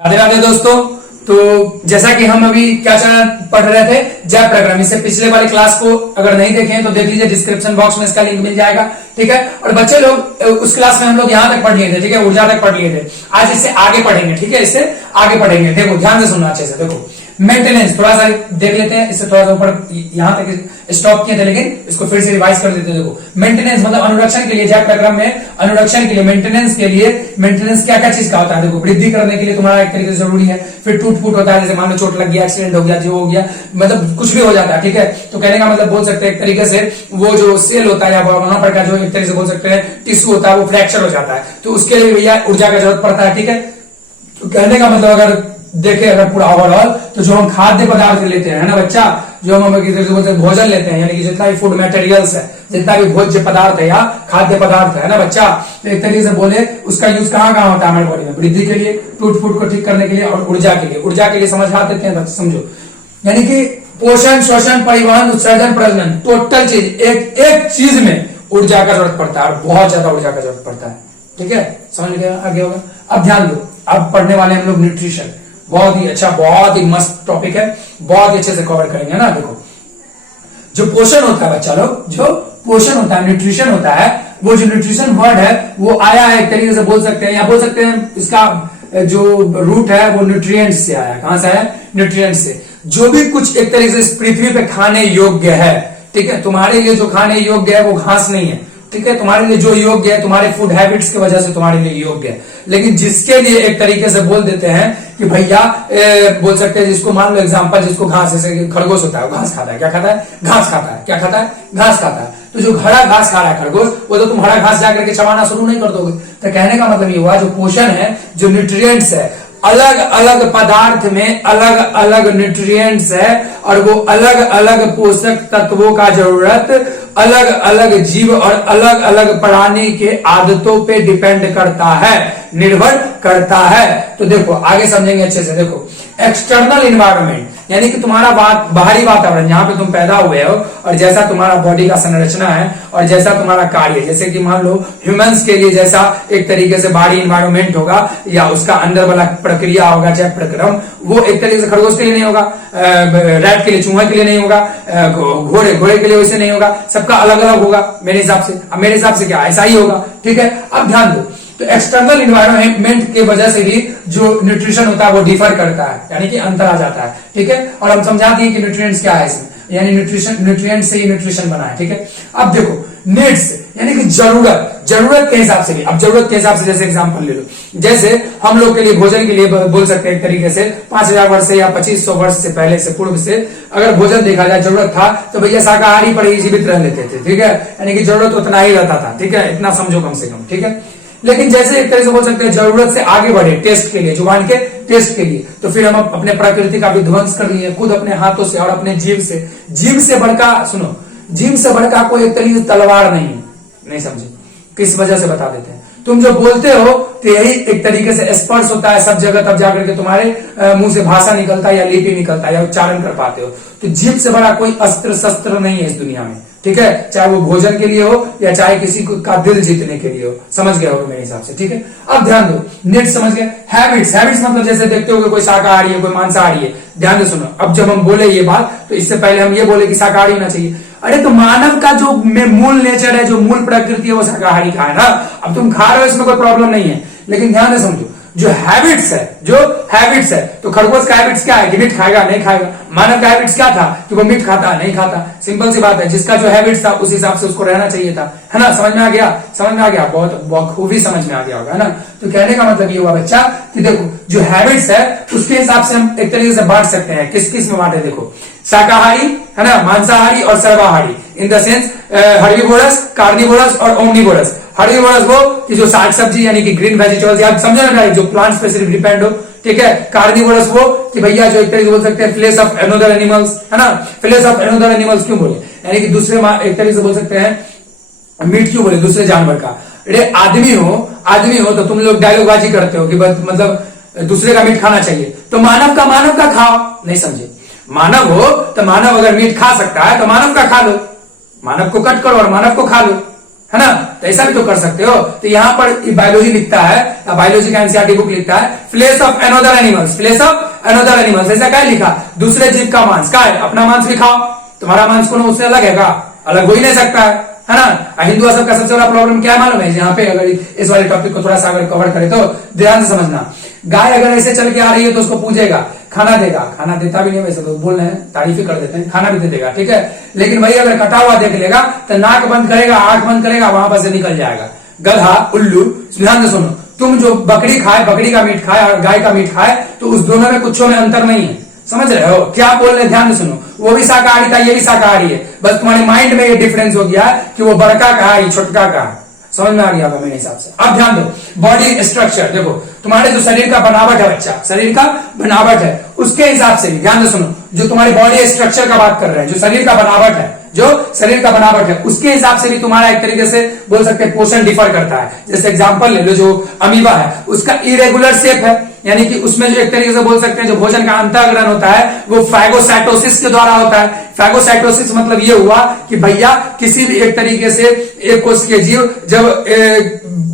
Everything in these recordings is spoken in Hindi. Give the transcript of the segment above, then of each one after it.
राधे राधे दोस्तों। तो जैसा कि हम अभी क्या पढ़ रहे थे, जैव प्रक्रम। इससे पिछले वाली क्लास को अगर नहीं देखे तो देख लीजिए, डिस्क्रिप्शन बॉक्स में इसका लिंक मिल जाएगा। ठीक है। और बच्चे लोग उस क्लास में हम लोग यहाँ तक पढ़ लिए थे, ठीक है, ऊर्जा तक पढ़ लिए थे। आज इससे आगे पढ़ेंगे, ठीक है, इससे आगे पढ़ेंगे। देखो ध्यान से सुनना अच्छे से। देखो मेंटेनेंस थोड़ा सा देख लेते हैं, इससे थोड़ा सा ऊपर यहां तक स्टॉप किए थे, लेकिन इसको फिर से रिवाइज कर देते हैं। देखो मेंटेनेंस मतलब अनुरक्षण के लिए, जैव प्रक्रम में अनुरक्षण के लिए, मेंटेनेंस के लिए, मेंटेनेंस क्या क्या चीज का होता है। देखो वृद्धि करने के लिए तुम्हारा एक तरीके से जरूरी है। फिर टूट फूट होता है, जैसे मान लो चोट लग गया, एक्सीडेंट हो गया, जो हो गया, मतलब कुछ भी हो जाता है। ठीक है। तो कहने का मतलब बोल सकते हैं एक तरीके से वो जो सेल होता है या वहां पर का जो एक तरीके से बोल सकते हैं टिश्यू होता है, वो फ्रैक्चर हो जाता है। तो उसके लिए भैया ऊर्जा का जरूरत पड़ता है। ठीक है। तो कहने का मतलब अगर देखें अगर पूरा ओवरऑल, तो जो हम खाद्य पदार्थ लेते हैं ना बच्चा, जो हम भोजन लेते हैं, यानी कि जितना भी फूड मटेरियल्स है, जितना भी भोज्य पदार्थ है या खाद्य पदार्थ है ना बच्चा, तो एक तरीके से बोले उसका यूज कहाँ कहाँ होता है हमारे बॉडी में। वृद्धि के लिए, टूट फूट को ठीक करने के लिए, और ऊर्जा के लिए। ऊर्जा के लिए समझा देते हैं, समझो, यानी कि पोषण, श्वसन, परिवहन, उत्सर्जन, प्रजनन, टोटल चीज, एक चीज में ऊर्जा का जरूरत पड़ता है, और बहुत ज्यादा ऊर्जा का जरूरत पड़ता है। ठीक है, समझ गए आगे होगा। अब ध्यान दो, अब पढ़ने वाले हम लोग न्यूट्रिशन। बहुत ही अच्छा, बहुत ही मस्त टॉपिक है, बहुत ही अच्छे से कवर करेंगे ना। देखो जो पोषण होता है बच्चा लोग, जो पोषण होता है, न्यूट्रिशन होता है, वो जो न्यूट्रिशन वर्ड है वो आया है एक तरीके से बोल सकते हैं, या बोल सकते हैं इसका जो रूट है वो न्यूट्रिएंट्स से आया। कहां से आया? न्यूट्रिएंट्स से। जो भी कुछ एक तरीके से इस पृथ्वी पे खाने योग्य है, ठीक है, तुम्हारे लिए जो खाने योग्य है वो घास नहीं है। ठीक है। तुम्हारे लिए जो योग्य है, तुम्हारे फूड हैबिट्स की वजह से तुम्हारे लिए योग्य है। लेकिन जिसके लिए एक तरीके से बोल देते हैं कि भैया बोल सकते हैं, जिसको मान लो एग्जांपल, जिसको घास, जैसे खरगोश होता है, घास खाता है। क्या खाता है? घास खाता है। क्या खाता है? घास खाता है। तो जो हरा घास खा रहा है खरगोश, वो तो तुम हरा घास जाकर के चबाना शुरू नहीं कर दोगे। तो कहने का मतलब ये हुआ, जो पोषण है, जो न्यूट्रिएंट्स है, अलग अलग पदार्थ में अलग अलग न्यूट्रिएंट्स है, और वो अलग अलग पोषक तत्वों का जरूरत अलग अलग जीव और अलग अलग प्राणी के आदतों पे डिपेंड करता है, निर्भर करता है। तो देखो आगे समझेंगे अच्छे से। देखो एक्सटर्नल इन्वायरमेंट, यानी कि तुम्हारा बाहरी वातावरण, जहां पे तुम पैदा हुए हो, और जैसा तुम्हारा बॉडी का संरचना है, और जैसा तुम्हारा कार्य, जैसे कि मान लो ह्यूमंस के लिए जैसा एक तरीके से बाहरी इन्वायरमेंट होगा, या उसका अंदर वाला प्रक्रिया होगा, जैव प्रक्रम, वो एक तरीके से खरगोश के लिए नहीं होगा, रैट के लिए, चूहे के लिए नहीं होगा, घोड़े के लिए वैसे नहीं होगा। सबका अलग अलग होगा मेरे हिसाब से। अब मेरे हिसाब से क्या, ऐसा ही होगा। ठीक है। अब ध्यान दो, तो एक्सटर्नल इन्वायरमेंट के वजह से भी जो न्यूट्रिशन होता है वो डिफर करता है, यानी कि अंतर आ जाता है। ठीक है। और हम समझा दिए कि न्यूट्रिएंट्स क्या है इसमें, यानी न्यूट्रिएंट से ही न्यूट्रिशन बना है। ठीक है। अब देखो नीड्स, यानी कि जरूरत के हिसाब से भी। अब जरूरत के हिसाब से जैसे एग्जांपल ले लो, जैसे हम लोग के लिए भोजन के लिए बोल सकते हैं एक तरीके से 5000 वर्ष से या 2500 वर्ष से पहले से, पूर्व से अगर भोजन देखा जाए, जरूरत था तो भैया शाकाहारी पर ही जीवित रह लेते थे। ठीक है। यानी कि जरूरत उतना ही रहता था। ठीक है, इतना समझो कम से कम। ठीक है। लेकिन जैसे एक तरह से बोल सकते हैं जरूरत से आगे बढ़े, टेस्ट के लिए, जुबान के टेस्ट के लिए, तो फिर हम अपने प्रकृति का विध्वंस कर लिए खुद अपने हाथों से और अपने जीव से। जीव से बढ़का, सुनो, जीव से बढ़का कोई एक तरीके से तलवार नहीं समझे। किस वजह से बता देते हैं, तुम जो बोलते हो तो यही एक तरीके से स्पर्श होता है सब जगह, तब जाकर के तुम्हारे मुंह से भाषा निकलता है, या लिपि निकलता है, या उच्चारण कर पाते हो। तो जीव से बड़ा कोई अस्त्र शस्त्र नहीं है इस दुनिया में। ठीक है। चाहे वो भोजन के लिए हो, या चाहे किसी का दिल जीतने के लिए हो। समझ गए हो मेरे हिसाब से। ठीक है। अब ध्यान दो, नीड्स समझ गए। हैबिट्स मतलब जैसे देखते हो कोई शाकाहारी है, कोई मांसाहारी है। ध्यान से सुनो, अब जब हम बोले ये बात, तो इससे पहले हम ये बोले कि शाकाहारी होना चाहिए। अरे तो मानव का जो मूल नेचर है, जो मूल प्रकृति है, वो शाकाहारी का है ना। अब तुम खा रहे हो, इसमें कोई प्रॉब्लम नहीं है, लेकिन ध्यान से समझो, जो हैबिट्स है, तो खरगोश का हैबिट्स क्या है कि मीट खाएगा नहीं खाएगा। मानव का हैबिट्स क्या था कि वो मीट खाता नहीं खाता। सिंपल सी बात है, जिसका जो हैबिट्स था उस हिसाब से उसको रहना चाहिए था, है ना। समझ में आ गया? बहुत खूबी समझ में आ गया होगा, है ना। तो कहने का मतलब ये हुआ बच्चा कि देखो जो हैबिट्स है उसके हिसाब से हम एक तरीके से बांट सकते हैं। किस किस में बांटे? देखो शाकाहारी, है ना, मांसाहारी और सर्वाहारी, in the sense herbivorous, carnivorous और ओमनिवोरस। हर्बीवोरस वो कि जो साग सब्जी, यानी कि ग्रीन वेजिटेबल्स, या समझो ना, जो प्लांट्स पे सिर्फ डिपेंड हो। ठीक है। कार्निवोरस वो कि भैया जो एक तरीके से बोल सकते हैं फ्लेश ऑफ अनदर एनिमल्स, है ना। फ्लेश ऑफ अनदर एनिमल्स क्यों बोले, यानी कि दूसरे एक तरीके से बोल सकते हैं मीट क्यों बोले, दूसरे जानवर का। अरे आदमी हो तो तुम लोग डायलॉग बाजी करते हो कि मतलब दूसरे का मीट खाना चाहिए, तो मानव का खाओ। नहीं समझे? मानव हो तो मानव अगर मीट खा सकता है तो मानव का खा लो, मानव को कट करो और मानव को खा लो, है ना, तो ऐसा भी तो कर सकते हो। तो यहाँ पर बायोलॉजी लिखता है, बायोलॉजी का एनसीईआरटी बुक लिखता है, flesh of another animals, flesh of another animals, ऐसा क्या लिखा, दूसरे जीव का मांस, क्या है, अपना मांस भी खाओ, तुम्हारा मांस को उससे अलग है का, अलग हो ही नहीं सकता है ना। हिंदू सब का सबसे बड़ा प्रॉब्लम क्या मालूम है, यहाँ पे अगर इस वाले टॉपिक को थोड़ा सा अगर कवर करें तो ध्यान से समझना। गाय अगर ऐसे चल के आ रही है तो उसको पूजेगा, खाना देगा, खाना देता भी नहीं, वैसे तो बोल रहे हैं, तारीफ ही कर देते हैं, खाना भी दे देगा, ठीक है। लेकिन भाई अगर कटा हुआ देख लेगा तो नाक बंद करेगा, आंख बंद करेगा, वहां पर से निकल जाएगा। गधा, उल्लू, ध्यान से सुनो, तुम जो बकरी खाए, बकरी का मीट खाए और गाय का मीट खाए, तो उस दोनों में कुछ में अंतर नहीं है, समझ रहे हो क्या बोल रहे हैं, ध्यान से सुनो। वो भी शाकाहारी था, ये भी शाकाहारी है, बस तुम्हारे माइंड में ये डिफरेंस हो गया कि वो बड़का का है, छोटका का, समझ में आ गया होगा मेरे हिसाब से। अब ध्यान दो, बॉडी स्ट्रक्चर देखो, तुम्हारे जो शरीर का बनावट है बच्चा, शरीर का बनावट है, उसके हिसाब से भी ध्यान से सुनो, जो तुम्हारे बॉडी स्ट्रक्चर का बात कर रहे हैं, जो शरीर का बनावट है, जो शरीर का बनावट है, उसके हिसाब से भी तुम्हारा एक तरीके से बोल सकते हैं पोषण डिफर करता है। जैसे एग्जांपल ले लो, जो अमीबा है उसका इरेगुलर शेप है, यानी कि उसमें जो एक तरीके से बोल सकते हैं जो भोजन का अंतःग्रहण होता है वो फैगोसाइटोसिस के द्वारा होता है। फैगोसाइटोसिस मतलब ये हुआ कि भैया किसी भी एक तरीके से एक कोशिकीय जीव जब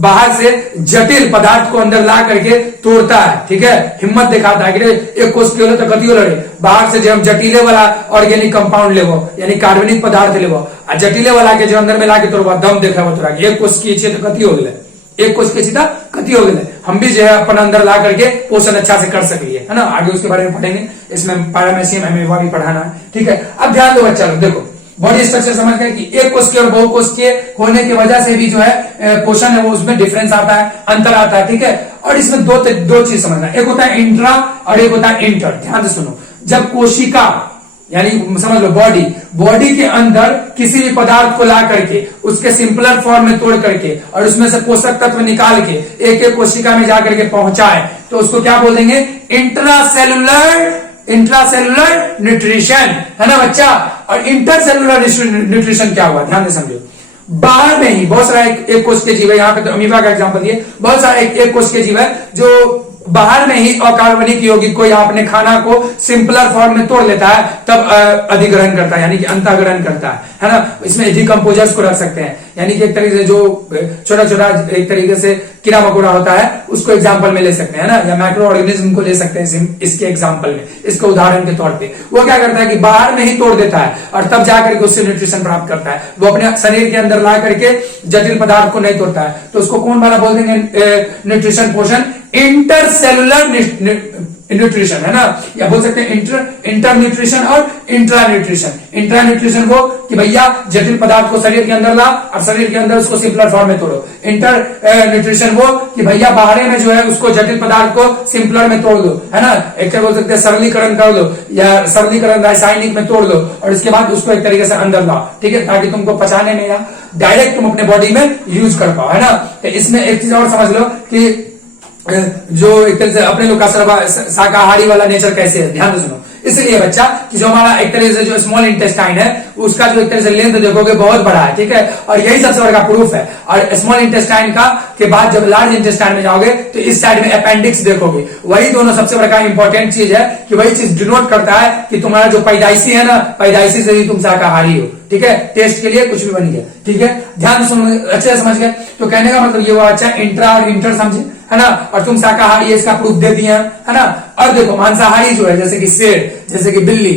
बाहर से जटिल पदार्थ को अंदर ला करके तोड़ता है, ठीक है, हिम्मत दिखाता है कि एक कोशिकीय तो कतियो लड़े, बाहर से जो हम जटिले वाला ऑर्गेनिक कंपाउंड लेवो, यानी कार्बनिक पदार्थ लेवो, जटिले वाला के जो अंदर में लाके तोड़वा, दम देखा तोड़ा एक कोशिकीय तो कति हो गए, एक कोशिकीय चीता कति हो गए, हम भी जो है अपन अंदर ला करके पोषण अच्छा से कर सकिए, है ना। आगे उसके बारे में पढ़ेंगे, इसमें पैरामेसियम अमीबा भी पढ़ाना है, ठीक है। अब ध्यान दो बच्चा लोग, देखो बॉडी स्ट्रक्चर समझ गए कि एक कोशिकीय और बहुकोशिकीय होने की वजह से भी जो है पोषण है वो उसमें डिफरेंस आता है, अंतर आता है, ठीक है। और इसमें दो चीज समझना, एक होता है इंट्रा और एक होता है इंटर। ध्यान से सुनो, जब कोशिका यानी समझ लो बॉडी के अंदर किसी भी पदार्थ को ला करके उसके सिंपलर फॉर्म में तोड़ करके और उसमें से पोषक तत्व निकाल के एक एक कोशिका में जाकर के पहुंचाए, तो उसको क्या बोल देंगे, इंट्रासेलुलर न्यूट्रिशन, है ना बच्चा। और इंटरसेलुलर न्यूट्रिशन क्या हुआ, ध्यान से समझो, बाहर में ही बहुत सारा एक कोशिकीय जीव है, यहाँ पे तो अमीबा का एग्जांपल दिए, बहुत सारा एक कोशिकीय जीव है जो बाहर में ही अकार्बनिक यौगिक को या अपने खाना को सिंपलर फॉर्म में तोड़ लेता है, तब अधिग्रहण करता है, यानी कि अंतःग्रहण करता है ना। इसमें डिकम्पोजर्स को रख सकते हैं, यानी कि एक तरीके से जो छोटा छोटा एक तरीके से कीड़ा मकोड़ा होता है उसको एग्जाम्पल में ले सकते हैं ना, या माइक्रो ऑर्गेनिज्म को ले सकते हैं इसके एग्जाम्पल में, इसके उदाहरण के तौर पे। वो क्या करता है कि बाहर में ही तोड़ देता है और तब जाकर के उससे न्यूट्रिशन प्राप्त करता है, वो अपने शरीर के अंदर ला करके जटिल पदार्थ को नहीं तोड़ता है, तो उसको कौन वाला बोल देंगे न्यूट्रिशन, पोषण, इंटरसेलुलर न्यूट्रिशन, है ना, या बोल सकते हैं इंटर न्यूट्रिशन और इंट्रा न्यूट्रिशन। इंट्रा न्यूट्रिशन वो कि भैया जटिल पदार्थ को शरीर के अंदर ला और शरीर के अंदर उसको सिंपलर फॉर्म में तोड़ो। इंटर न्यूट्रिशन वो कि भैया बाहर में जो है उसको जटिल पदार्थ को सिंपलर में तोड़ दो, है ना, एक बोल सकते हैं सरलीकरण कर दो या सरलीकरण रासायनिक में तोड़ दो और इसके बाद उसको एक तरीके से अंदर लाओ, ठीक है, ताकि तुमको पचाने में या डायरेक्ट तुम अपने बॉडी में यूज कर पाओ, है ना। तो इसमें एक चीज और समझ लो कि जो एक तरह से अपने लोग का शाकाहारी वाला नेचर कैसे है, ध्यान सुनो। इसलिए बच्चा कि जो हमारा एक तरह से जो स्मॉल इंटेस्टाइन है उसका जो एक तरह से लेंथ देखोगे बहुत बड़ा है, ठीक है, और यही सबसे बड़ा प्रूफ है। और स्मॉल इंटेस्टाइन का के बाद जब लार्ज इंटेस्टाइन में जाओगे तो इस साइड में अपेंडिक्स देखोगे, वही दोनों सबसे बड़ा इंपॉर्टेंट चीज है कि वही चीज डिनोट करता है कि तुम्हारा जो पैदाइशी है ना, पैदाइशी से ही तुम शाकाहारी हो, ठीक है, टेस्ट के लिए कुछ भी बन गया, ठीक है, ध्यान सुनो, अच्छे से समझ गए। तो कहने का मतलब ये हुआ अच्छा इंट्रा और इंटर समझे, है ना, और तुम शाकाहारी है इसका प्रूफ दे दिए, है ना। और देखो मांसाहारी जो है जैसे कि शेर, जैसे कि बिल्ली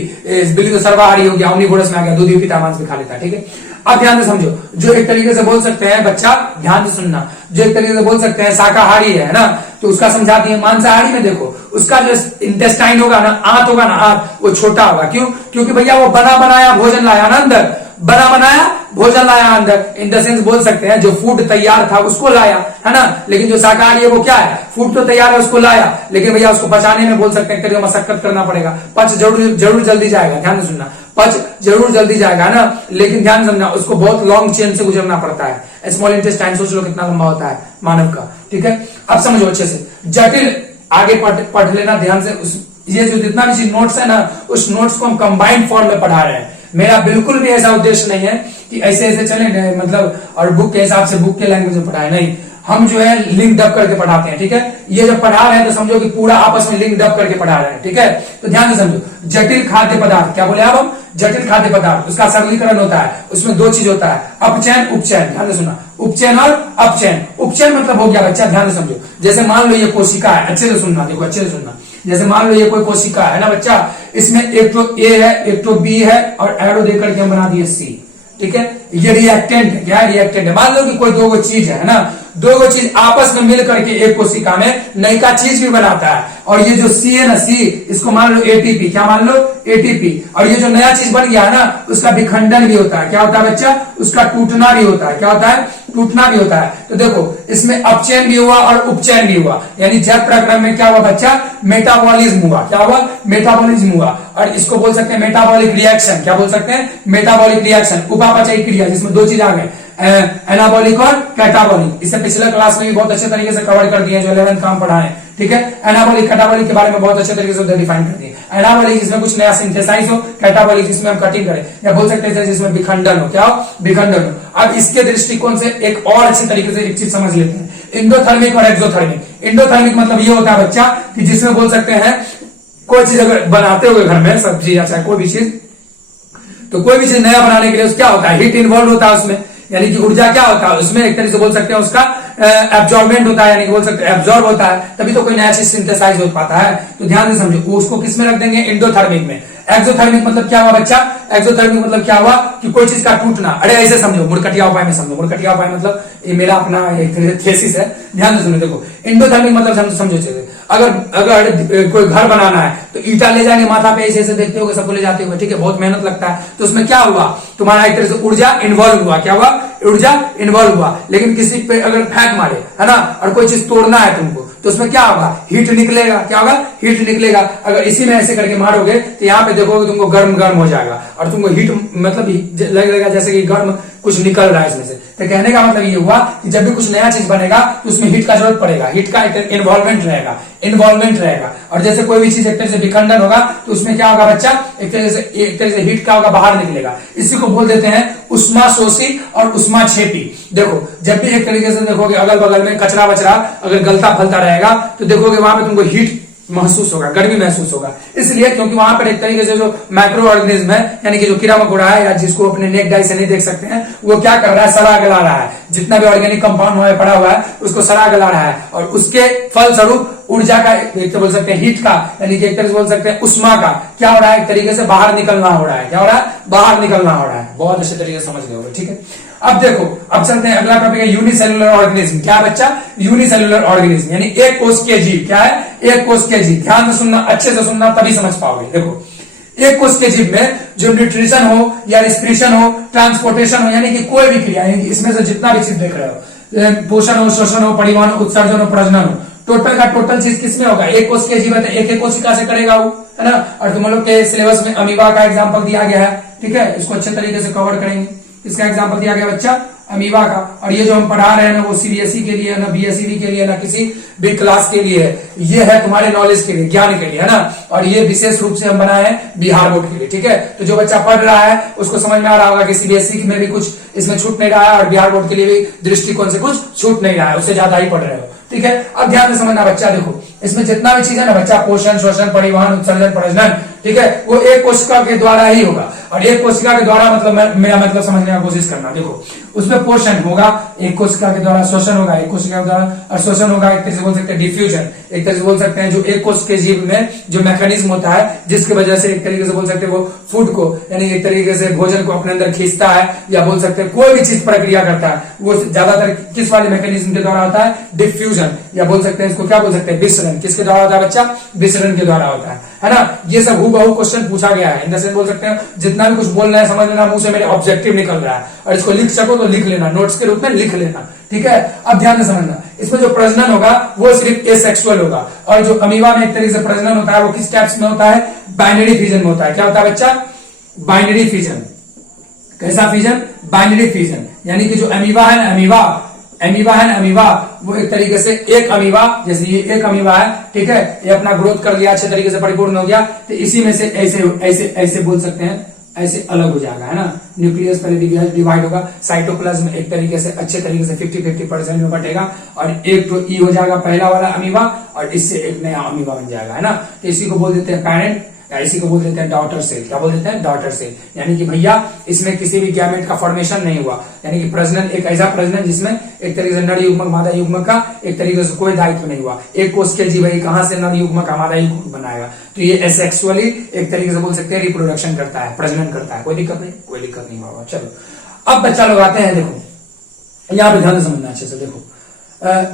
तो सर्वाहारी हो गया, ओमनिवोरस में आ गया, दूध भी पीता, मांस भी खा लेता है, ठीक है। अब ध्यान से समझो, जो एक तरीके से बोल सकते हैं बच्चा, ध्यान से सुनना, जो एक तरीके से बोल सकते हैं शाकाहारी है ना, तो उसका समझाती है। मांसाहारी में देखो उसका जो इंटेस्टाइन होगा ना, आंत होगा ना, आंत वो छोटा होगा, क्यों, क्योंकि भैया वो बना बनाया भोजन लाया ना अंदर, बना बनाया भोजन लाया अंदर, इन द सेंस बोल सकते हैं जो फूड तैयार था उसको लाया, है ना। लेकिन जो शाकाहारी है वो क्या है, फूड तो तैयार है उसको लाया, लेकिन भैया उसको पचाने में बोल सकते हैं कभी मशक्कत करना पड़ेगा, पच जरूर जल्दी जाएगा, ध्यान से सुनना, पच जरूर जल्दी जाएगा ना, लेकिन ध्यान समझना उसको बहुत लॉन्ग चेन से गुजरना पड़ता है। स्मॉल इंटेस्टाइन सोच लो कितना लंबा होता है मानव का, ठीक है। अब समझो अच्छे से, जटिल आगे पढ़ लेना ध्यान से, ये जो जितना भी नोट्स है ना उस नोट्स को हम कंबाइंड फॉर्म में पढ़ा रहे हैं। मेरा बिल्कुल भी ऐसा उद्देश्य नहीं है कि ऐसे ऐसे चले मतलब और बुक के हिसाब से बुक के लैंग्वेज में पढ़ाए, नहीं, हम जो है लिंक डब करके पढ़ाते हैं, ठीक है। ये जब पढ़ा रहे हैं तो समझो कि पूरा आपस में लिंक डब करके पढ़ा रहे हैं, ठीक है। तो ध्यान से समझो, जटिल खाद्य पदार्थ, क्या बोले आप हम, जटिल खाद्य पदार्थ, उसका सरलीकरण होता है, उसमें दो चीज होता है, अपचयन उपचयन। ध्यान से सुनना, उपचयन और अपचयन। उपचयन मतलब हो गया बच्चा, ध्यान से समझो, जैसे मान लो ये कोशिका है, अच्छे से सुनना, देखो अच्छे से सुनना, जैसे मान लो ये कोई कोशिका है ना बच्चा, इसमें एक तो ए है, एक तो बी है, और एरो दे करके हम बना दिए सी, ठीक है। ये रिएक्टेंट है, क्या रिएक्टेंट है। मान लो कि कोई दो गो चीज है ना, दो गो चीज आपस में मिल करके एक कोशिका में नई का चीज भी बनाता है, और ये जो सी है ना, सी, इसको मान लो एटीपी, क्या मान लो एटीपी, और ये जो नया चीज बन गया है ना, उसका विखंडन भी होता है, क्या होता है बच्चा, उसका टूटना भी होता है, क्या होता है, टूटना भी होता है। तो देखो इसमें अपचयन भी हुआ और उपचयन भी हुआ, यानी जब प्रक्रम में क्या हुआ बच्चा, मेटाबॉलिज्म हुआ, क्या हुआ, मेटाबॉलिज्म हुआ, और इसको बोल सकते हैं मेटाबॉलिक रिएक्शन, क्या बोल सकते हैं, मेटाबॉलिक रिएक्शन, उपापचयी क्रिया, जिसमें दो चीज आ गए, एनाबॉलिक और कैटाबॉलिक। इसे पिछले क्लास में भी बहुत अच्छे तरीके से कवर कर दिए, जो 11th का हम पढ़ाए, ठीक है। एनाबॉलिक कैटाबॉलिक के बारे में बहुत अच्छे तरीके से डिफाइन कर दिए। एनाबॉलिक जिसमें कुछ नया सिंथेसाइज हो, कैटाबॉलिक जिसमें हम कटिंग करें, या बोल सकते हैं जिसमें विखंडन हो, क्या हो, विखंडन हो। अब इसके दृष्टिकोण से एक और अच्छी तरीके से एक चीज समझ लेते हैं, इंडोथर्मिक और एक्सोथर्मिक। इंडोथर्मिक मतलब ये होता है बच्चा कि जिसमें बोल सकते हैं कोई चीज अगर बनाते हुए घर में सब्जी या चाहे कोई भी चीज, तो कोई भी चीज नया बनाने के लिए क्या होता है, हीट इन्वॉल्व होता है उसमें, यानी कि ऊर्जा क्या होता है उसमें, एक तरीके से बोल सकते हैं उसका एब्जॉर्बमेंट होता है, यानी कि बोल सकते हैं एब्जॉर्ब होता है, तभी तो कोई नया चीज सिंथेसाइज हो पाता है। तो ध्यान से समझो, उसको किस में रख देंगे, इंडोथर्मिक में। एक्सोथर्मिक मतलब क्या हुआ बच्चा, एक्सोथर्मिक मतलब क्या हुआ कि कोई चीज का टूटना। अरे ऐसे समझो, मुरकटिया उपाय में समझो, मुरकटिया उपाय मतलब ये मेरा अपना एक थेसिस है, ध्यान से सुनो। देखो इंडोथर्मिक मतलब समझो चीजें, अगर कोई घर बनाना है तो ईटा ले जाएंगे माथा पे, ऐसे ऐसे देखते हो सबको ले जाते हुए, ठीक है, बहुत मेहनत लगता है। तो उसमें क्या हुआ, तुम्हारा एक तरह से ऊर्जा इन्वॉल्व हुआ, क्या हुआ, ऊर्जा इन्वॉल्व हुआ। लेकिन किसी पे अगर फेंक मारे, है ना, और कोई चीज तोड़ना है तुमको, तो उसमें क्या होगा, हीट निकलेगा, क्या होगा, हीट निकलेगा। अगर इसी में ऐसे करके मारोगे तो यहाँ पे देखोगे तुमको गर्म गर्म हो जाएगा, और तुमको हीट मतलब लगेगा जैसे कि गर्म कुछ निकल रहा है इसमें से। तो कहने का मतलब ये हुआ कि जब भी कुछ नया चीज बनेगा तो उसमें हीट का जरूरत पड़ेगा, हीट का एक इन्वॉल्वमेंट रहेगा, इन्वॉल्वमेंट रहेगा। और जैसे कोई भी चीज एक तरह से विखंडन होगा तो उसमें क्या होगा बच्चा, एक तरह से हीट क्या होगा, बाहर निकलेगा। इसी को बोल देते हैं उष्मा शोषी और उष्मा क्षेपी। देखो जब भी एक तरीके से देखोगे अगल बगल में कचरा वचरा अगर गलता फलता रहेगा तो देखोगे वहां पे तुमको हीट महसूस होगा, गर्मी महसूस होगा। इसलिए क्योंकि वहां पर एक तरीके से जो माइक्रो ऑर्गेनिज्म है, यानी कि जो कीड़ा मकोड़ा है, या जिसको अपने नेक डाई से नहीं देख सकते हैं, वो क्या कर रहा है, सड़ा गला रहा है। जितना भी ऑर्गेनिक कंपाउंड हुआ है पड़ा हुआ है उसको सड़ा गला रहा है, और उसके फलस्वरूप ऊर्जा का एक तो बोल सकते हैं हीट का, यानी कि एक तरह से बोल सकते हैं उष्मा का क्या हो रहा है, एक तरीके से बाहर निकलना हो रहा है। क्या हो रहा है, बाहर निकलना हो रहा है। बहुत अच्छे तरीके से समझ गए, ठीक है। अब देखो, अब चलते हैं अगला टॉपिक है यूनिसेलुलर ऑर्गेनिज्म। क्या बच्चा, यूनिसेलुलर ऑर्गेनिज्म यानी एक कोष के जीव। क्या है, एक कोष के जीव। ध्यान से सुनना, अच्छे से सुनना, तभी समझ पाओगे। देखो एक कोष के जीव में जो न्यूट्रिशन हो या रिस्पिरेशन हो, ट्रांसपोर्टेशन हो, यानी कि कोई भी क्रिया, यानी कि इसमें से जितना भी चीज देख रहे हो, पोषण हो, शोषण हो, परिवहन हो, उत्सर्जन हो, प्रजनन हो, टोटल का टोटल चीज किसमें होगा, एक कोष के जीव है तो एक कोशिका से करेगा वो, है ना। और तुम लोग के सिलेबस में अमीबा का एग्जाम्पल दिया गया है, ठीक है, इसको अच्छे तरीके से कवर करेंगे। इसका एग्जाम्पल दिया गया बच्चा अमीबा का, और ये जो हम पढ़ा रहे हैं ना वो सीबीएसई के लिए, ना बीएसई के लिए, ना किसी भी क्लास के लिए है, ये है तुम्हारे नॉलेज के लिए, ज्ञान के लिए, है ना। और ये विशेष रूप से हम बनाए हैं बिहार बोर्ड के लिए, ठीक है। तो जो बच्चा पढ़ रहा है उसको समझ में आ रहा होगा कि सीबीएसई में भी कुछ इसमें छूट नहीं रहा है, और बिहार बोर्ड के लिए भी दृष्टिकोण से कुछ छूट नहीं रहा है, उससे ज्यादा ही पढ़ रहे हो, ठीक है। अब ध्यान से समझना बच्चा, देखो इसमें जितना भी चीज है ना बच्चा, पोषण, शोषण, परिवहन, उत्सर्जन, प्रजनन, ठीक है, वो एक कोशिका के द्वारा ही होगा। और एक कोशिका के द्वारा मतलब मेरा मतलब समझने की कोशिश करना। देखो उसमें पोषण होगा एक कोशिका के द्वारा, शोषण होगा एक कोशिका के द्वारा, और शोषण होगा एक तरह से बोल सकते हैं डिफ्यूजन, एक तरह से बोल सकते हैं जो एक कोश के जीव में जो मैकेनिज्म होता है जिसकी वजह से एक तरीके से बोल सकते हैं वो फूड को, यानी एक तरीके से भोजन को अपने अंदर खींचता है, या बोल सकते हैं कोई भी चीज प्रक्रिया करता है, वो ज्यादातर किस वाले मैकेनिज्म के द्वारा होता है, डिफ्यूजन, या बोल सकते हैं इसको क्या बोल सकते हैं, विसरण। किसके द्वारा होता है बच्चा, विसरण के द्वारा होता है ना। ये सब हूबहू क्वेश्चन पूछा गया है, इन द सेंस बोल सकते हैं जितना भी कुछ बोल रहे हैं समझ लेना, मुंह से मेरे ऑब्जेक्टिव निकल रहा है, और इसको लिख सको तो लिख लेना, नोट्स के रूप में लिख लेना, ठीक है। अब ध्यान से समझना, इसमें जो प्रजनन होगा वो सिर्फ एसेक्सुअल होगा, और जो अमीबा में एक तरीके से प्रजनन होता है वो किस टाइप्स में होता है, बाइनरी फिजन में होता है। क्या होता है बच्चा, बाइनरी फिजन। कैसा फिजन, बाइनरी फिजन, यानी कि जो अमीबा है ना, अमीबा वो एक तरीके से एक अमीबा, जैसे ये एक अमीबा है, ठीक है, ये अपना ग्रोथ कर लिया अच्छे तरीके से, परिपूर्ण हो गया, तो इसी में से ऐसे ऐसे ऐसे बोल सकते हैं ऐसे अलग हो जाएगा, है ना। न्यूक्लियस पहले डिवाइड होगा, साइटोप्लाज्म एक तरीके से अच्छे तरीके से 50-50% में बटेगा, और एक तो ई हो जाएगा पहला वाला अमीबा, और इससे एक नया अमीबा बन जाएगा, है ना। तो इसी को बोल देते हैं पेरेंट, या इसी को बोल देते हैं डॉटर सेल। क्या बोल देते हैं? Daughter cell. यानी कि भैया इसमें किसी भी गैमेट का फॉर्मेशन नहीं हुआ, यानी कि प्रजनन एक ऐसा प्रजनन जिसमें एक तरीके से नर युग्मक मादा युग्मक का एक तरीके से कोई दायित्व नहीं हुआ। एक कोश के जीव कहां से नर युग्मक का मादा युग्मक बनाएगा, तो ये एसेक्सुअली एक तरीके से बोल सकते हैं रिप्रोडक्शन करता है, प्रजनन करता है। कोई दिक्कत नहीं, कोई दिक्कत नहीं होगा। चलो अब बच्चा लोग आते हैं, देखो यहाँ पे ध्यान से समझना अच्छे से। देखो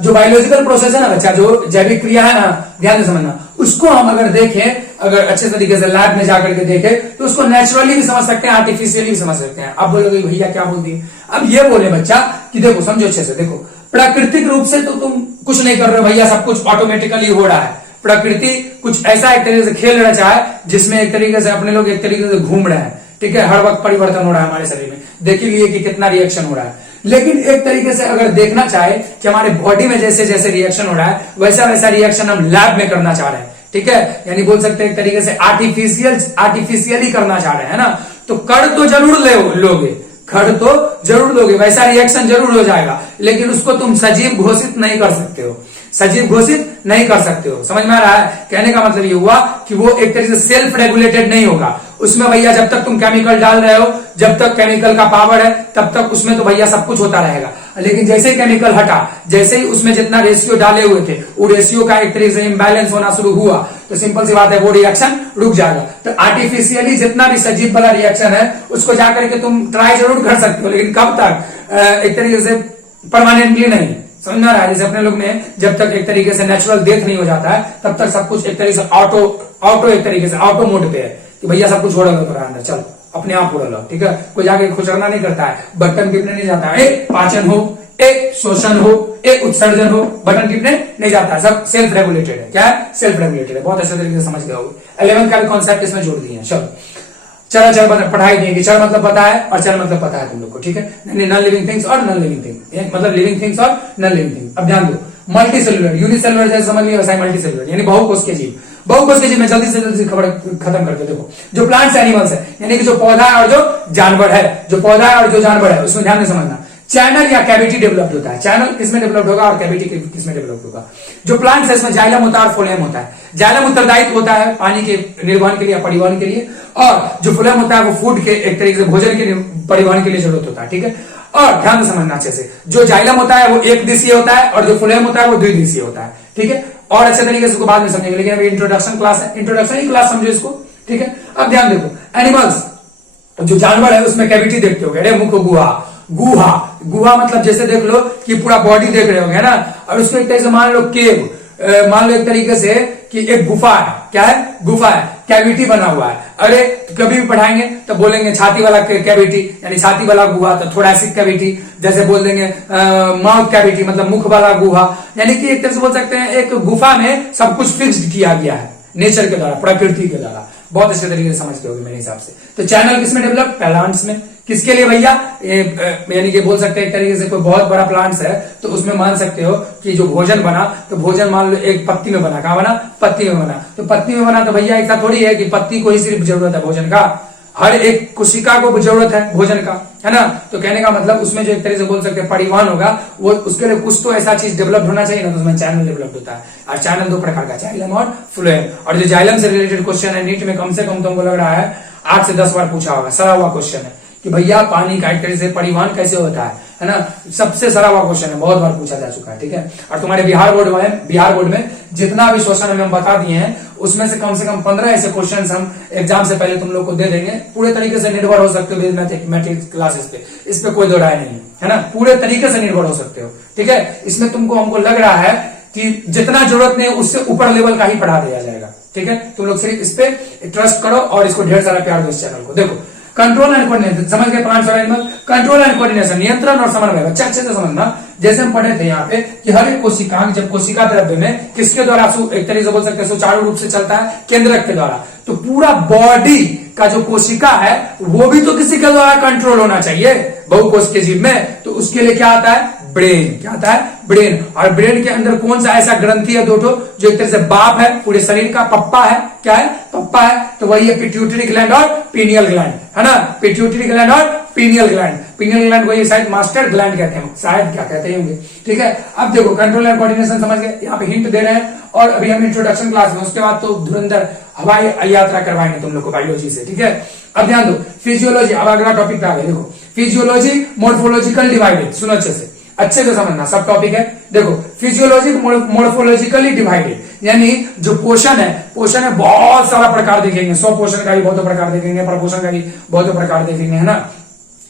जो बायोलॉजिकल प्रोसेस है ना बच्चा, जो जैविक क्रिया है ना, ध्यान से समझना, उसको हम अगर देखें, अगर अच्छे तरीके से लैब में जाकर के देखें, तो उसको नेचुरली भी समझ सकते हैं, आर्टिफिशियली भी समझ सकते हैं। अब बोलोगे भैया क्या बोल दिए? अब ये बोले बच्चा कि देखो समझो अच्छे से, देखो प्राकृतिक रूप से तो तुम कुछ नहीं कर रहे हो भैया, सब कुछ ऑटोमेटिकली हो रहा है। प्रकृति कुछ ऐसा एक तरीके से खेल रहा है जिसमें एक तरीके से अपने लोग एक तरीके से घूम रहे हैं, ठीक है। हर वक्त परिवर्तन हो रहा है हमारे शरीर में, देखिए कि कितना रिएक्शन हो रहा है। लेकिन एक तरीके से अगर देखना चाहे कि हमारे बॉडी में जैसे जैसे रिएक्शन हो रहा है, वैसा वैसा रिएक्शन हम लैब में करना चाह रहे हैं, ठीक है। यानी बोल सकते हैं एक तरीके से आर्टिफिशियली करना चाह रहे हैं ना, तो कर तो जरूर लोगे, खड़ तो जरूर लोगे, वैसा रिएक्शन जरूर हो जाएगा, लेकिन उसको तुम सजीव घोषित नहीं कर सकते हो, सजीव घोषित नहीं कर सकते हो। समझ में आ रहा है? कहने का मतलब ये हुआ कि वो एक तरीके से सेल्फ रेगुलेटेड नहीं होगा। उसमें भैया जब तक तुम केमिकल डाल रहे हो, जब तक केमिकल का पावर है, तब तक उसमें तो भैया सब कुछ होता रहेगा। लेकिन जैसे ही केमिकल हटा, जैसे ही उसमें जितना रेशियो डाले हुए थे, वो रेशियो का एक तरीके से इम्बैलेंस होना शुरू हुआ, तो सिंपल सी बात है, वो रिएक्शन रुक जाएगा। तो आर्टिफिशियली जितना भी सजीव वाला रिएक्शन है, उसको जाकर के तुम ट्राई जरूर कर सकते हो, लेकिन कब तक? एक तरीके से परमानेंटली नहीं। समझ में आ रहा है? जैसे अपने लोग में जब तक एक तरीके से नेचुरल डेथ नहीं हो जाता है, तब तक सब कुछ एक तरीके से ऑटो एक तरीके से ऑटो मोड पे है कि भैया सब कुछ हो रहा है अंदर, चलो अपने आप हो रहा है, ठीक है। कोई जाके खुचरना नहीं करता है, बटन टिपने नहीं जाता है, पाचन हो, एक शोषण हो, एक उत्सर्जन हो, बटन टिपने नहीं जाता है, सब सेल्फ रेगुलेटेड है। क्या है? सेल्फ रेगुलेटेड है। बहुत अच्छे तरीके से समझ गए होगे। 11th का भी कॉन्सेप्ट इसमें जोड़ दिए हैं। चलो चल पढ़ाई देंगे। चल मतलब पता है, और चल मतलब पता है तुम लोग को, ठीक है। नॉन लिविंग थिंग्स और नॉन लिविंग थिंग, मतलब लिविंग थिंग्स और नॉन लिविंग थिंग। अब ध्यान दो, मल्टी सेलुलर, यूनिसेलुलर जैसे समझ लिया, वैसा मल्टी सेलुलर यानी बहुकोष के जीव। बहुकोष के जीव में जल्दी से जल्दी खबर खत्म करके देखो, जो प्लांट्स एनिमल्स है, यानी कि जो पौधा है और जो जानवर है, जो पौधा है और जो जानवर है, उसमें ध्यान से समझना, चैनल या कैविटी डेवलप्ड होता है। चैनल किसमें डेवलप्ड होगा और कैविटी किसमें डेवलप्ड होगा? जो प्लांट्स है इसमें जाइलम होता है और फ्लोएम होता है। जाइलम उत्तरदायित्व होता है पानी के निर्वहन के लिए, परिवहन के लिए, और जो फ्लोएम होता है वो फूड के एक तरीके से भोजन के परिवहन के लिए जरूरत होता है, ठीक है। और ध्यान से समझना अच्छे से, जो जाइलम होता है वो एक दिशीय होता है और जो फ्लोएम होता है वो द्विदिशीय होता है, ठीक है। और अच्छे तरीके से इसको बाद में समझेंगे, लेकिन अभी इंट्रोडक्शन क्लास है, इंट्रोडक्शन ही क्लास समझो इसको, ठीक है। अब ध्यान देखो, एनिमल्स जो जानवर है उसमें कैविटी देखते हो, अरे मुख गुहा, गुहा मतलब जैसे देख लो कि पूरा बॉडी देख रहे होगे, है ना। और उसको एक तरीके से मान लो केव, मान लो एक तरीके से कि एक गुफा है। क्या है? गुफा है, कैविटी बना हुआ है। अरे कभी भी पढ़ाएंगे तो बोलेंगे छाती वाला कैविटी यानी छाती वाला गुहा, तो थोरैसिक कैविटी, जैसे बोल देंगे माउथ कैविटी मतलब मुख वाला गुहा, यानी कि एक तरह से बोल सकते हैं एक गुफा में सब कुछ फिक्स्ड किया गया है नेचर के द्वारा, प्रकृति के द्वारा। बहुत अच्छे तरीके से समझते होगे मेरे हिसाब से। तो चैनल किसमें डेवलप? प्लांट्स में। किसके लिए भैया? यानी कि बोल सकते हैं एक तरीके से कोई बहुत बड़ा प्लांट्स है तो उसमें मान सकते हो कि जो भोजन बना, तो भोजन मान लो एक पत्ती में बना। कहां बना? पत्ती में बना। तो पत्ती में बना तो भैया ऐसा थोड़ी है कि पत्ती को ही सिर्फ जरूरत है भोजन का, हर एक कोशिका को जरूरत है भोजन का, है ना। तो कहने का मतलब उसमें जो एक तरीके से बोल सकते हैं परिवहन होगा, वो उसके लिए कुछ तो ऐसा चीज डेवलप होना चाहिए ना, तो उसमें चैनल डेवलप होता है। और चैनल दो प्रकार का, जाइलम और फ्लोएम। और जो जाइलम से रिलेटेड क्वेश्चन है नीट में कम से कम तुमको लग रहा है 8 से 10 बार पूछा होगा, सरा हुआ क्वेश्चन है कि भैया पानी का एक तरीके से परिवहन कैसे होता है ना। सबसे सरा हुआ क्वेश्चन है, बहुत बार पूछा जा चुका है, ठीक है। और तुम्हारे बिहार बोर्ड में जितना भी क्वेश्चन हम बता दिए हैं, उसमें से कम 15 ऐसे क्वेश्चंस हम एग्जाम से पहले तुम लोग को दे देंगे। पूरे तरीके से निर्भर हो सकते हो मैथमेटिक्स क्लासेस पे, इस पे कोई दो राय नहीं है ना। पूरे तरीके से निर्भर हो सकते हो, ठीक है। इसमें तुमको हमको लग रहा है कि जितना जरूरत नहीं है उससे ऊपर लेवल का ही पढ़ा दिया जाएगा, ठीक है। तुम लोग सिर्फ इस पे ट्रस्ट करो और इसको ढेर सारा प्यार दो इस चैनल को। देखो कंट्रोल एंड कोऑर्डिनेशन, समझ गए? प्लांट्स और एनिमल, कंट्रोल एंड कोऑर्डिनेशन, नियंत्रण और समन्वय। बच्चा अच्छे से समझना, जैसे हम पढ़े थे यहाँ पे कि हर एक कोशिकांग जब कोशिका द्रव्य में किसके द्वारा एक तरीके से बोल सकते हैं सुचारू रूप से चलता है, केंद्रक के द्वारा। तो पूरा बॉडी का जो कोशिका है वो भी तो किसी के द्वारा कंट्रोल होना चाहिए बहुकोश के जीव में। तो उसके लिए क्या आता है? ब्रेन। क्या आता है? ब्रेन। और ब्रेन के अंदर कौन सा ऐसा ग्रंथि है दो ठो, जो एक तरह से बाप है पूरे शरीर का, पप्पा है। क्या है? पप्पा है तो वही है पिट्यूटरी ग्लैंड और पीनियल ग्लैंड, है ना, पिट्यूटरी ग्लैंड और पीनियल ग्लैंड। पीनियल ग्लैंड को ये शायद मास्टर ग्लैंड कहते हैं, शायद क्या कहते होंगे, ठीक है। अब देखो कंट्रोल एंड कोऑर्डिनेशन समझ गए, यहाँ पे हिंट दे रहे हैं और अभी हम इंट्रोडक्शन क्लास में, उसके बाद तो धुरंधर हवाई यात्रा करवाएंगे तुम लोग को बायोलॉजी से, ठीक है। अब ध्यान दो फिजियोलॉजी, अब अगला टॉपिक पे आ गए। देखो फिजियोलॉजी मोर्फोलॉजिकल डिवाइडेड, सुनो अच्छे से समझना, सब टॉपिक है। देखो फिजियोलॉजी मोर्फोलॉजिकली डिवाइडेड, यानी जो पोषण है बहुत सारा प्रकार देखेंगे, 100 पोषण का भी बहुत प्रकार देखेंगे, प्रपोषण का भी बहुत प्रकार देखेंगे, है ना।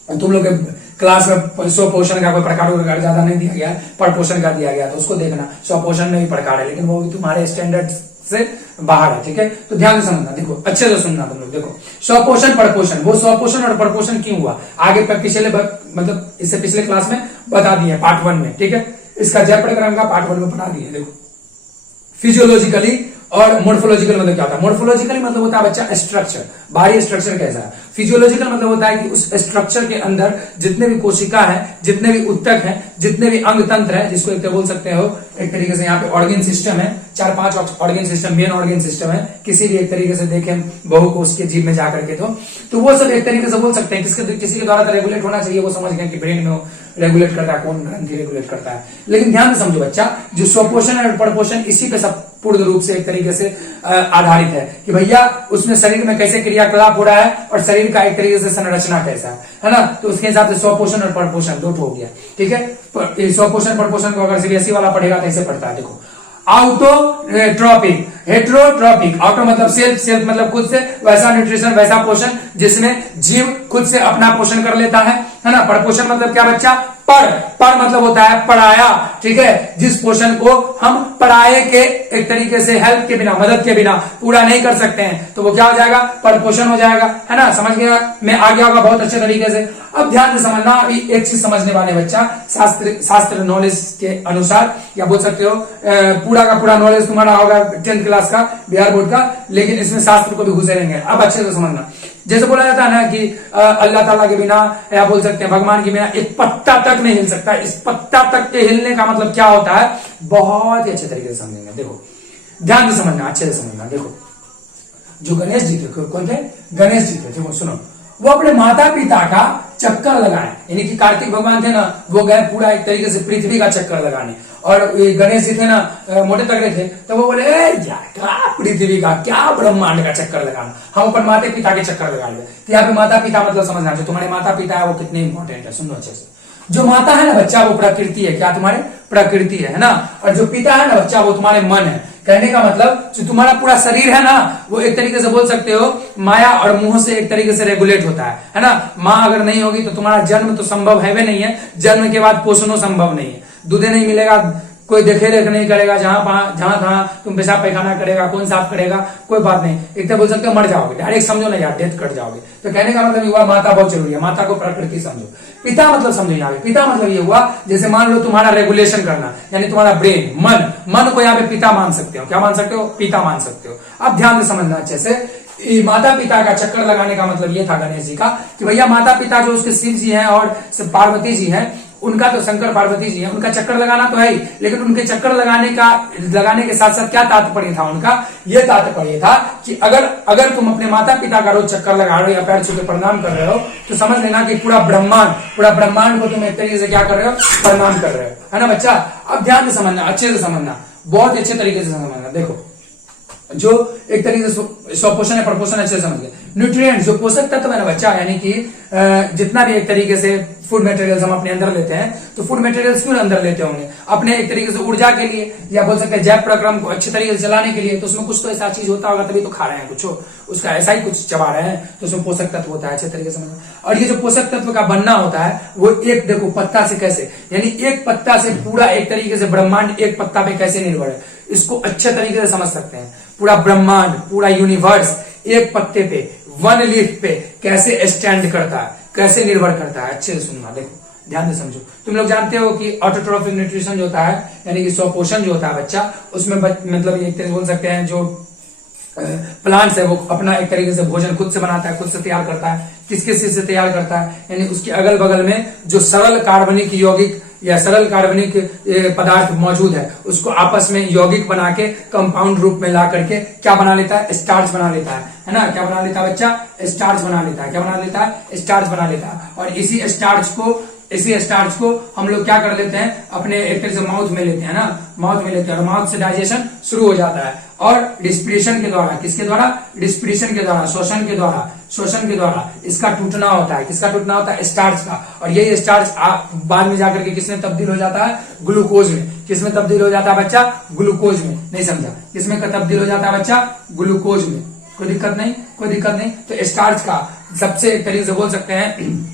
तुम लोग के क्लास में 100 पोषण का कोई प्रकार ज्यादा नहीं दिया गया है, प्रपोषण का दिया गया, तो उसको देखना। 100 पोषण में भी प्रकार है, लेकिन वो भी तुम्हारे स्टैंडर्ड से बाहर है, ठीक है। तो ध्यान से समझना, देखो अच्छे से सुनना तुम लोग। देखो स्वपोषण प्रपोषण, वो स्वपोषण और प्रपोषण क्यों हुआ आगे पिछले मतलब इससे पिछले क्लास में बता दिए पार्ट 1 में, ठीक है। इसका जय प्रक्रम का पार्ट 1 में बता दिए। देखो फिजियोलॉजिकली और मोर्फोलॉजिकल मतलब क्या होता है। मोर्फोलॉजिकल मतलब होता है बच्चा स्ट्रक्चर, बाहरी स्ट्रक्चर कैसा है। फिजियोलॉजिकल मतलब होता है कि उस स्ट्रक्चर के अंदर जितने भी कोशिका है, जितने भी उत्तक है, जितने भी अंग तंत्र है, जिसको एक बोल सकते हो एक तरीके से यहाँ पे ऑर्गन सिस्टम है, 4-5 organ system, main organ system है, किसी भी एक तरीके से देखें बहुकोश के जीव में जाकर के, तो वो सब एक तरीके से बोल सकते हैं किसी के द्वारा रेगुलेट होना चाहिए, वो समझ गए कि ब्रेन में रेगुलेट करता है, कौन ग्रंथि रेगुलेट करता है। लेकिन ध्यान से समझो बच्चा, जो स्वपोषण और प्रपोषण इसी पे सब पूर्ण रूप से एक तरीके से आधारित है कि भैया उसमें शरीर में कैसे क्रियाकलाप हो रहा है और शरीर का एक तरीके से संरचना कैसा है ना। तो उसके हिसाब से स्वपोषण और प्रपोषण दो हो गया, ठीक है। स्वपोषण प्रपोषण को अगर सीबीएसई वाला पढ़ेगा तो ऐसे पढ़ता है। देखो ऑटोट्रॉपिक, हेट्रोट्रॉपिक, ऑटो मतलब सेल्फ, सेल्फ मतलब खुद से, वैसा न्यूट्रिशन वैसा पोषण जिसमें जीव खुद से अपना पोषण कर लेता है ना। प्रपोषण मतलब क्या बच्चा, पर मतलब होता है पराया, ठीक है। जिस पोषण को हम पराये के एक तरीके से हेल्प के बिना, मदद के बिना पूरा नहीं कर सकते हैं, तो वो क्या हो जाएगा, परपोषण हो जाएगा, है ना। समझ गया, मैं आ गया होगा बहुत अच्छे तरीके से। अब ध्यान से समझना, अभी एक चीज समझने वाले बच्चा, शास्त्र नॉलेज के अनुसार, या बोल सकते हो पूरा का पूरा नॉलेज तुम्हारा होगा 10th क्लास का बिहार बोर्ड का, लेकिन इसमें शास्त्र को भी घुसे रहेंगे। अब अच्छे से समझना, जैसे बोला जाता है ना कि अल्लाह ताला के बिना, या बोल सकते हैं भगवान के बिना एक पत्ता तक नहीं हिल सकता। इस पत्ता तक के हिलने का मतलब क्या होता है, बहुत ही अच्छे तरीके से समझेंगे। देखो ध्यान से समझना, अच्छे से समझना। देखो जो गणेश जी थे, कौन थे, गणेश जी थे, देखो सुनो, वो अपने माता पिता का चक्कर लगाए, यानी कि कार्तिक भगवान थे ना, वो गए पूरा एक तरीके से पृथ्वी का चक्कर लगाने, और गणेश जी थे ना मोटे तगड़े थे, तो वो बोले क्या पृथ्वी का, क्या ब्रह्मांड का चक्कर लगाना, हम अपन माता पिता के चक्कर लगा ले। तो यहाँ पे माता पिता मतलब समझना, जो तुम्हारे माता पिता है वो कितने इंपॉर्टेंट है, सुनो अच्छे से। जो माता है ना बच्चा, वो प्रकृति है, क्या तुम्हारे प्रकृति है ना। और जो पिता है ना बच्चा, वो तुम्हारे मन है। कहने का मतलब जो तुम्हारा पूरा शरीर है ना, वो एक तरीके से बोल सकते हो माया और मोह से एक तरीके से रेगुलेट होता है ना। माँ अगर नहीं होगी तो तुम्हारा जन्म तो संभव है भी नहीं है, जन्म के बाद पोषणो संभव नहीं है, दूध नहीं मिलेगा, कोई देखे रेख नहीं करेगा, जहां तहां तुम पेशाब पैखाना करेगा, कौन साफ करेगा, कोई बात नहीं, एक तो बोल सकते हो मर जाओगे, डायरेक्ट समझो ना यार, डेथ कर जाओगे। तो कहने का मतलब हुआ माता बहुत जरूरी है, माता को प्रकृति समझो। पिता मतलब समझो यहाँ पे, पिता मतलब ये हुआ जैसे मान लो तुम्हारा रेगुलेशन करना, यानी तुम्हारा ब्रेन, मन को यहाँ पे पिता मान सकते हो, क्या मान सकते हो, पिता मान सकते हो। अब ध्यान से समझना अच्छे से, माता पिता का चक्कर लगाने का मतलब ये था गणेश जी का कि भैया माता पिता जो उसके शिव जी हैं और पार्वती जी हैं, उनका तो शंकर पार्वती जी हैं, उनका चक्कर लगाना तो है ही, लेकिन उनके चक्कर लगाने के साथ साथ क्या तात्पर्य था उनका, ये तात्पर्य था कि अगर तुम अपने माता पिता का रोज चक्कर लगा रहे हो या पैर छू के प्रणाम कर रहे हो, तो समझ लेना कि पूरा ब्रह्मांड को तुम एक तरीके से क्या कर रहे हो, प्रणाम कर रहे हो, है ना बच्चा। अब ध्यान से समझना, अच्छे से समझना, बहुत अच्छे तरीके से समझना। देखो जो एक तरीके से स्वपोषण है प्रपोषण अच्छे से समझ गए। न्यूट्रिएंट्स जो पोषक तत्व है ना बच्चा, यानी कि जितना भी एक तरीके से फूड मटेरियल्स हम अपने अंदर लेते हैं, तो फूड मटेरियल्स क्यों अंदर लेते होंगे, अपने एक तरीके से ऊर्जा के लिए, या बोल सकते हैं जैव प्रक्रम को अच्छे तरीके से चलाने के लिए। तो उसमें कुछ तो ऐसा चीज होता होगा, तभी तो खा रहे हैं, कुछ उसका ऐसा ही कुछ चबा रहे हैं, तो उसमें पोषक तत्व होता है, अच्छे तरीके से समझना। और ये जो पोषक तत्व का बनना होता है, वो एक देखो पत्ता से कैसे, यानी एक पत्ता से पूरा एक तरीके से ब्रह्मांड एक पत्ता पे कैसे निर्भर है, इसको अच्छे तरीके से समझ सकते हैं। पूरा ब्रह्मांड, पूरा यूनिवर्स एक पत्ते पे, वन लीफ पे कैसे स्टैंड करता है, कैसे निर्भर करता है, अच्छे से सुनना। देखो ध्यान से समझो। तुम लोग जानते हो कि ऑटोट्रॉफिक न्यूट्रिशन जो होता है, यानी कि स्वपोषण जो होता है बच्चा, उसमें मतलब एक तरह बोल सकते हैं जो प्लांट्स है वो अपना एक तरीके से भोजन खुद से बनाता है, खुद से तैयार करता है। किस किस चीज से तैयार करता है, यानी उसके अगल बगल में जो सरल कार्बनिक यौगिक या सरल कार्बनिक पदार्थ मौजूद है उसको आपस में यौगिक बना के कंपाउंड रूप में ला करके क्या बना लेता है, स्टार्च बना लेता है ना। क्या बना लेता है बच्चा, स्टार्च बना लेता है। क्या बना लेता है, स्टार्च बना लेता है। और इसी स्टार्च को हम लोग क्या कर लेते हैं, अपने एक तरह से माउथ में लेते हैं ना, माउथ में लेते हैं और माउथ से डाइजेशन शुरू हो जाता है। और डिस्पिरेशन के द्वारा, किसके द्वारा, डिस्पिरेशन के द्वारा, शोषण के द्वारा इसका टूटना होता है। किसका टूटना होता है, स्टार्च का। और यही स्टार्च बाद में जाकर के किसमें तब्दील हो जाता है, ग्लूकोज में। किसमें तब्दील हो जाता है बच्चा, ग्लूकोज में। नहीं समझा, किसमें तब्दील हो जाता है बच्चा, ग्लूकोज में। कोई दिक्कत नहीं। तो स्टार्च का सबसे एक तरीके से बोल सकते हैं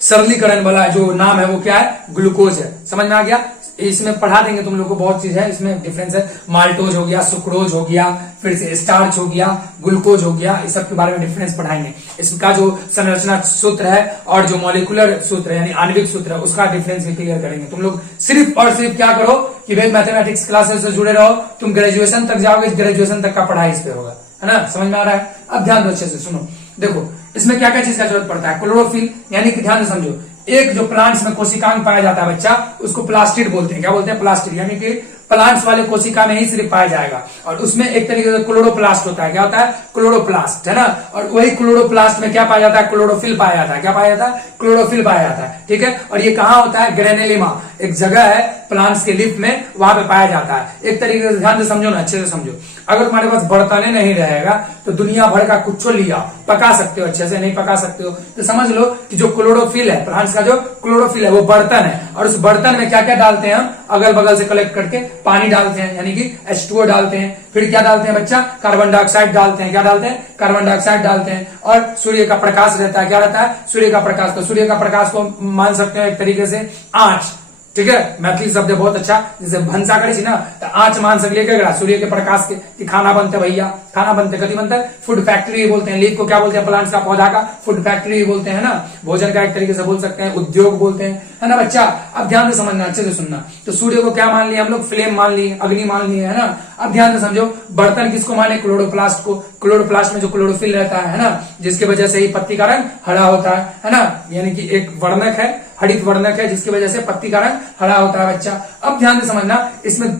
सरलीकरण वाला जो नाम है वो क्या है, ग्लूकोज है। समझ में आ गया। इसमें पढ़ा देंगे तुम लोग को, बहुत चीज है इसमें, डिफरेंस है। माल्टोज हो गया, सुक्रोज हो गया, फिर से स्टार्च हो गया, ग्लूकोज हो गया, इस सब के बारे में डिफरेंस पढ़ाएंगे। इसका जो संरचना सूत्र है और जो मॉलिक्यूलर सूत्र है यानी आणविक सूत्र है उसका डिफरेंस भी क्लियर करेंगे। तुम लोग सिर्फ और सिर्फ क्या करो कि भाई मैथमेटिक्स क्लासेस से जुड़े रहो, तुम ग्रेजुएशन तक जाओगे, ग्रेजुएशन तक का पढ़ाई इस पे होगा, है ना। समझ में आ रहा है। अब ध्यान दो अच्छे से सुनो, देखो इसमें क्या क्या चीज का जरूरत पड़ता है। क्लोरोफिल यानी कि ध्यान से समझो, एक जो प्लांट्स में कोशिकांग पाया जाता है बच्चा उसको प्लास्टिड बोलते हैं। क्या बोलते हैं, प्लास्टिड, यानी कि प्लांट्स वाले कोशिका में ही सिर्फ पाया जाएगा। और उसमें एक तरीके से क्लोरोप्लास्ट होता है। क्या होता है, क्लोरोप्लास्ट, है ना। और वही क्लोरोप्लास्ट में क्या पाया जाता है, क्लोरोफिल पाया जाता है। क्या पाया जाता है, क्लोरोफिल पाया जाता है। ठीक है। और ये कहाँ होता है, ग्रेनेलिमा, एक जगह है प्लांट्स के लीफ में, वहां पे पाया जाता है। एक तरीके से ध्यान से समझो ना, अच्छे से समझो। अगर तुम्हारे पास बर्तने नहीं रहेगा तो दुनिया भर का कुछ लिया पका सकते हो, अच्छे से नहीं पका सकते हो तो समझ लो कि जो क्लोरोफिल है, प्लांट्स का जो क्लोरोफिल है वो बर्तन है। और उस बर्तन में क्या क्या डालते हैं हम, अगल बगल से कलेक्ट करके पानी डालते हैं यानी कि H2O डालते हैं। फिर क्या डालते हैं बच्चा, कार्बन डाइऑक्साइड डालते हैं। क्या डालते हैं, कार्बन डाइऑक्साइड डालते हैं। और सूर्य का प्रकाश रहता है। क्या रहता है, सूर्य का प्रकाश। तो सूर्य का प्रकाश को मान सकते हैं एक तरीके से आंच। ठीक है, मैथिली शब्द है बहुत अच्छा, जैसे भंसा करे छी ना तो आंच मान सकले केकरा, सूर्य के प्रकाश के। कि खाना बनते भैया, खाना बनते, कथी बनते है, फूड फैक्ट्री बोलते हैं। लीफ को क्या बोलते हैं, प्लांट्स का, पौधा का फूड फैक्ट्री बोलते हैं ना। भोजन का एक तरीके से बोल सकते हैं, उद्योग बोलते हैं, है ना बच्चा। अब ध्यान से समझना, अच्छे से सुनना। तो सूर्य को क्या मान लिया हम लोग, फ्लेम मान लिए, अग्नि मान लिए, है ना। अब ध्यान से समझो, बर्तन किसको माने, क्लोरोप्लास्ट को। क्लोरोप्लास्ट में जो क्लोरोफिल रहता है ना, जिसकी वजह से ही पत्ती का रंग हरा होता है ना। यानी कि एक वर्णक है, हरित वर्णक है, जिसकी वजह से पत्ती का रंग हरा होता है बच्चा। अब ध्यान से समझना, इसमें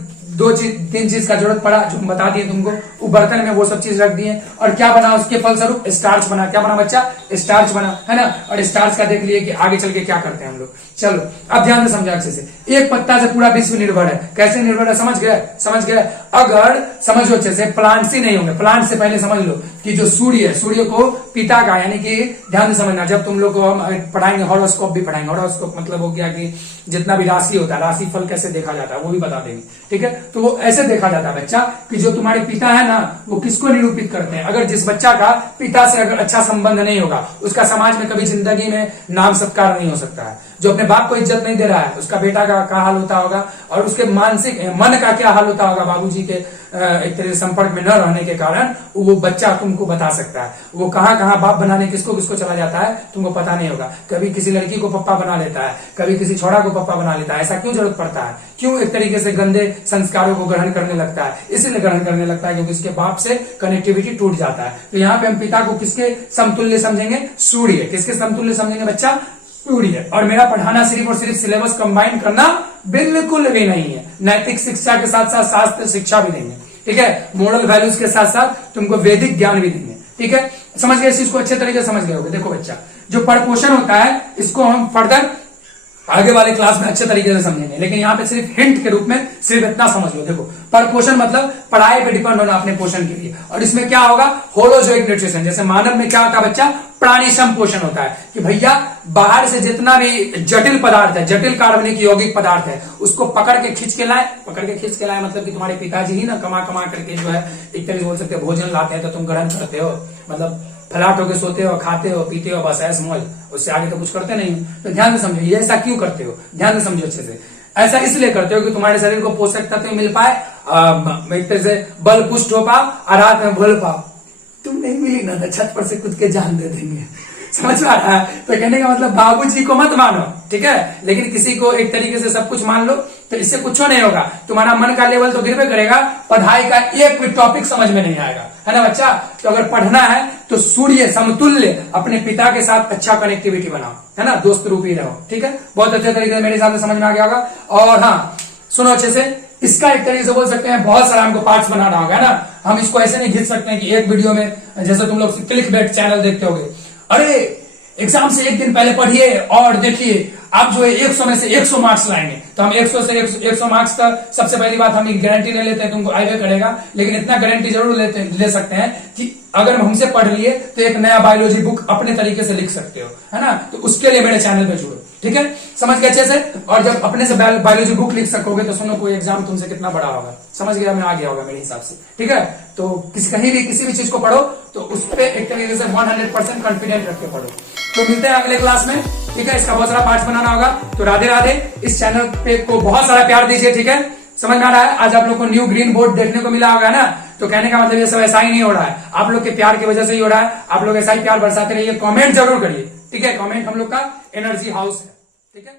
तीन चीज का जरूरत पड़ा जो हम बता दिए तुमको। वो बर्तन में वो सब चीज रख दिए और क्या बना, उसके फलस्वरूप स्टार्च बना। क्या बना बच्चा, स्टार्च बना, है ना। और स्टार्च का देख लिए कि आगे चल के क्या करते हैं हम लोग। चलो अब ध्यान से समझो अच्छे से। एक पत्ता से पूरा विश्व निर्भर है। कैसे निर्भर है, समझ गए। अगर समझो अच्छे से, प्लांट्स ही नहीं होंगे। प्लांट से पहले समझ लो कि जो सूर्य है, सूर्य को पिता का, यानी कि ध्यान से समझना, जब तुम लोग को हम पढ़ाएंगे हॉरोस्कोप भी पढ़ाएंगे। हॉरोस्कोप मतलब हो गया कि जितना भी राशि होता है, राशि फल कैसे देखा जाता है वो भी बता देंगे। ठीक है, तो वो ऐसे देखा जाता है बच्चा कि जो तुम्हारे पिता है ना वो किसको निरूपित करते हैं। अगर जिस बच्चा का पिता से अगर अच्छा संबंध नहीं होगा, उसका समाज में कभी जिंदगी में नाम सत्कार नहीं हो सकता है। जो अपने बाप को इज्जत नहीं दे रहा है, उसका बेटा का क्या हाल होता होगा, और उसके मानसिक मन का क्या हाल होता होगा बाबूजी के एक तरह से संपर्क में न रहने के कारण। वो बच्चा तुमको बता सकता है वो कहाँ कहाँ बाप बनाने किसको किसको चला जाता है, तुमको पता नहीं होगा। कभी किसी लड़की को पप्पा बना लेता है, कभी किसी छोड़ा को पप्पा बना लेता है। ऐसा क्यों जरूरत पड़ता है, क्यों एक तरीके से गंदे संस्कारों को ग्रहण करने लगता है, इसीलिए ग्रहण करने लगता है क्योंकि उसके बाप से कनेक्टिविटी टूट जाता है। तो यहाँ पे हम पिता को किसके समतुल्य समझेंगे, सूर्य। किसके समतुल्य समझेंगे बच्चा, सूर्य। और मेरा पढ़ाना सिर्फ और सिर्फ सिलेबस कंबाइन करना बिल्कुल भी नहीं है, नैतिक शिक्षा के साथ साथ शास्त्र शिक्षा भी देंगे। ठीक है, मोरल वैल्यूज के साथ साथ तुमको वैदिक ज्ञान भी देंगे। ठीक है, समझ गए, इस चीज को अच्छे तरीके से समझ गए होगे। देखो बच्चा, जो परपोषण होता है इसको हम फर्दर आगे वाले क्लास में अच्छे तरीके से समझेंगे, लेकिन यहाँ पे सिर्फ हिंट के रूप में सिर्फ इतना समझ लो। देखो, परपोषण मतलब पढ़ाई पे डिपेंड होना अपने पोषण के लिए। और इसमें क्या होगा, होलोजोइक न्यूट्रिशन। जैसे मानव में क्या होता है बच्चा, प्राणिसम पोषण होता है कि भैया बाहर से जितना भी जटिल पदार्थ है, जटिल कार्बनिक यौगिक पदार्थ है, उसको पकड़ के खींच के लाए। मतलब कि तुम्हारे पिताजी ही ना कमा कमा करके जो है एक तरीके से बोल सकते हो भोजन लाते हैं तो तुम ग्रहण करते हो, मतलब फ्लैट होके सोते हो, खाते हो, पीते हो, बस ऐस मौज, उससे आगे तो कुछ करते नहीं। तो ध्यान से समझो, ये ऐसा क्यों करते हो, ध्यान से समझो अच्छे से। ऐसा इसलिए करते हो कि तुम्हारे शरीर को पोषक तत्व मिल पाए, एक तरह से बल पुष्ट हो पाओ और रात में भूल पाओ। तुम नहीं मिली ना तो छत पर से कूद के जान दे देंगे। समझ में आ रहा है? तो कहने का मतलब बाबूजी को मत मानो, ठीक है, लेकिन किसी को एक तरीके से सब कुछ मान लो, तो इससे कुछ नहीं होगा। तुम्हारा मन का लेवल तो गिरवे करेगा, पढ़ाई का एक भी टॉपिक समझ में नहीं आएगा, है ना बच्चा। तो अगर पढ़ना है तो सूर्य समतुल्य अपने पिता के साथ अच्छा कनेक्टिविटी बनाओ, है ना, दोस्त रूपी रहो, ठीक है। बहुत अच्छे तरीके से मेरे हिसाब से समझ में आ गया होगा। और हाँ सुनो अच्छे से, इसका एक तरीके से बोल सकते हैं बहुत सारा हमको पार्ट्स बनाना होगा, है ना। हम इसको ऐसे नहीं खींच सकते हैं कि एक वीडियो में, जैसे तुम लोग क्लिक बेट चैनल देखते होगे, अरे एग्जाम से एक दिन पहले पढ़िए और देखिए आप जो है 100 में से 100 मार्क्स लाएंगे। तो हम 100 से 100 मार्क्स का सबसे पहली बात हम गारंटी नहीं लेते हैं तुमको आइवे करेगा, लेकिन इतना गारंटी जरूर ले सकते हैं कि अगर हमसे पढ़ लिए तो एक नया बायोलॉजी बुक अपने तरीके से लिख सकते हो, है ना। तो उसके लिए मेरे चैनल पे जुड़ो, ठीक है, समझ गए अच्छे से। और जब अपने से बायोलॉजी बुक लिख सकोगे तो सुनो कोई एग्जाम तुमसे कितना बड़ा होगा, समझ गया, मैं आ गया होगा मेरे हिसाब से, ठीक है। तो कहीं भी किसी भी चीज को पढ़ो तो उस पर एक तरीके से 100% कॉन्फिडेंट रख के पढ़ो। तो मिलते हैं अगले क्लास में, ठीक है। इसका बहुत सारा पार्ट बनाना होगा। तो राधे राधे, इस चैनल पे को बहुत सारा प्यार दीजिए, ठीक है। समझ में आ रहा है, आज आप लोग को न्यू ग्रीन बोर्ड देखने को मिला होगा ना। तो कहने का मतलब ये सब ऐसा ही नहीं हो रहा है, आप लोग के प्यार की वजह से ही हो रहा है। आप लोग ऐसा ही प्यार बरसाते रहिए, कमेंट जरूर करिए, ठीक है। कमेंट हम लोग का एनर्जी हाउस है, ठीक है।